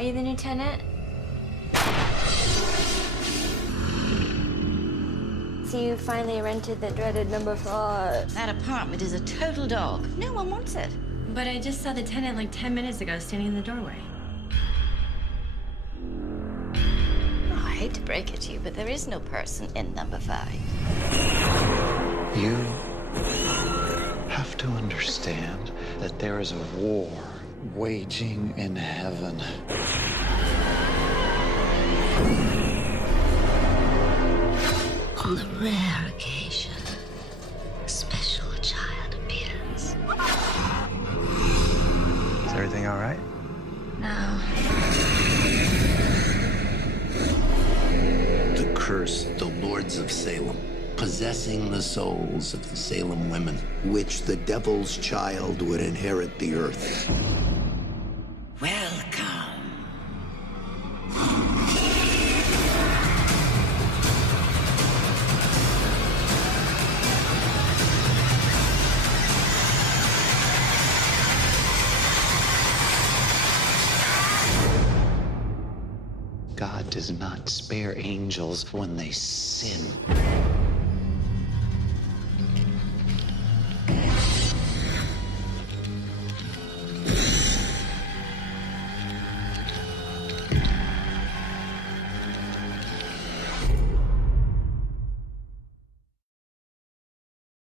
Are you the new tenant? So you finally rented the dreaded number 5. That apartment is a total dog. No one wants it. But I just saw the tenant like 10 minutes ago standing in the doorway. I hate to break it to you, but there is no person in number 5. You have to understand that there is a war waging in heaven. On the rare occasion, a special child appears. Is everything all right? No. The curse, the lords of Salem, possessing the souls of the Salem women, which the devil's child would inherit the earth. Welcome. God does not spare angels when they sin.